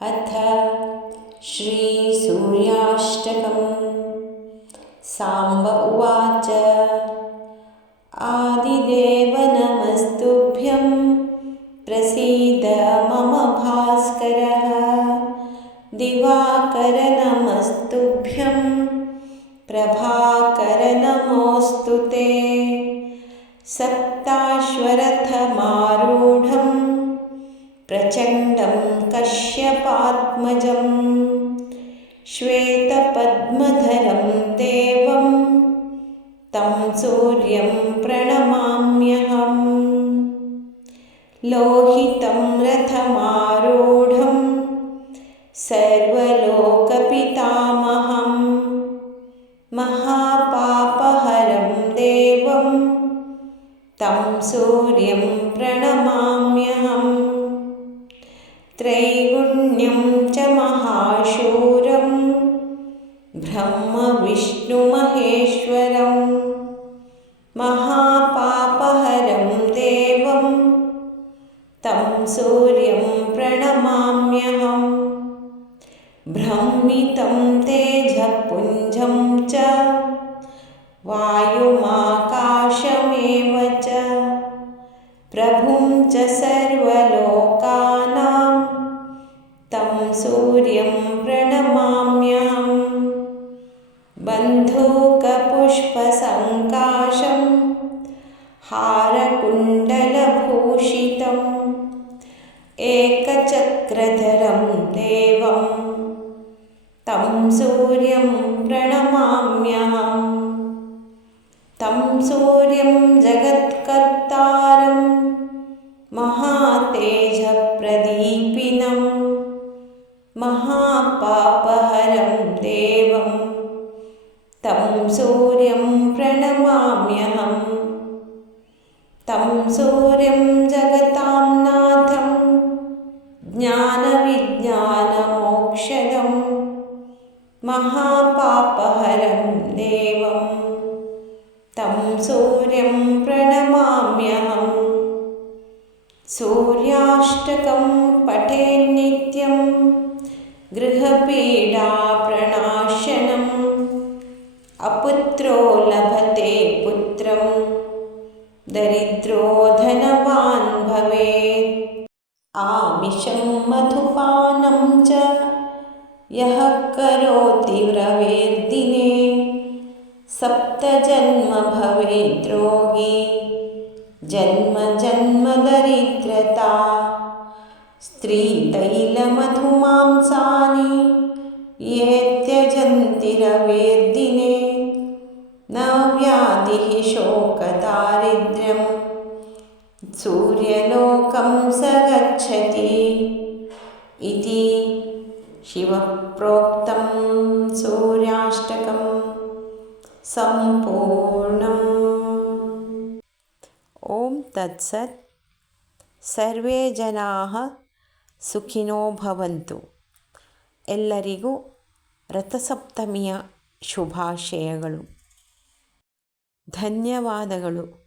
अथ श्रीसूर्याष्टकम्। साम्ब उवाच। आदिदेवनमस्तुभ्यं प्रसीद मम भास्करः। प्रभाकर प्रभाकरनमोऽस्तु ते। सप्ताश्वरथमारूढम् प्रचण्डं कश्यपात्मजं श्वेतपद्मधरं देवं तं सूर्यं प्रणमाम्यहम् लोहितं रथमारूढं सर्वलोकपितामहं महापापहरं देवं तं सूर्यं प्रणमाम्यहम् त्रैगुण्यं च महाशूरं, ब्रह्मविष्णुमहेश्वरं, महापापहरं देवं, तं सूर्यं प्रणमाम्यहम् भ्रमितं तेजपुञ्जं च, वायुमाकाशमेव च, प्रभुं च सर्वलोकानां सूर्यं प्रणमाम्यहम् बन्धूकपुष्पसङ्काशं हारकुण्डलभूषितम् एकचक्रधरं देवं। तं सूर्यं प्रणमाम्यहम् तं सूर्यं जगत्कर्तारं महातेजप्रदीपिनं सूर्यं प्रणमाम्यहम् तं सूर्यं जगतां नाथं ज्ञानविज्ञानमोक्षदं महापापहरं देवं। तं सूर्यं प्रणमाम्यहम् सूर्याष्टकं पठेन्नित्यं गृहपीडाप्रणाशनम् अपुत्रो लभते पुत्रं। दरिद्रो धनवान् भवेत्। आमिषं मधुपानं च यः करोति व्रवेर्दिने सप्तजन्म भवेद्रोगी जन्म जन्मदरिद्रता स्त्रीतैलमधुमांसानि ये त्यजन्ति रवेर्दिने न व्याधिः शोकदारिद्र्यं सूर्यलोकं स गच्छति इति शिवप्रोक्तं सूर्याष्टकं सम्पूर्णम् ॐ तत्सत् ಸರ್ವೇ ಜನಾ ಸುಖಿನೋ ಭವಂತು ಎಲ್ಲರಿಗೂ ರಥಸಪ್ತಮಿಯ ಶುಭಾಶಯಗಳು ಧನ್ಯವಾದಗಳು.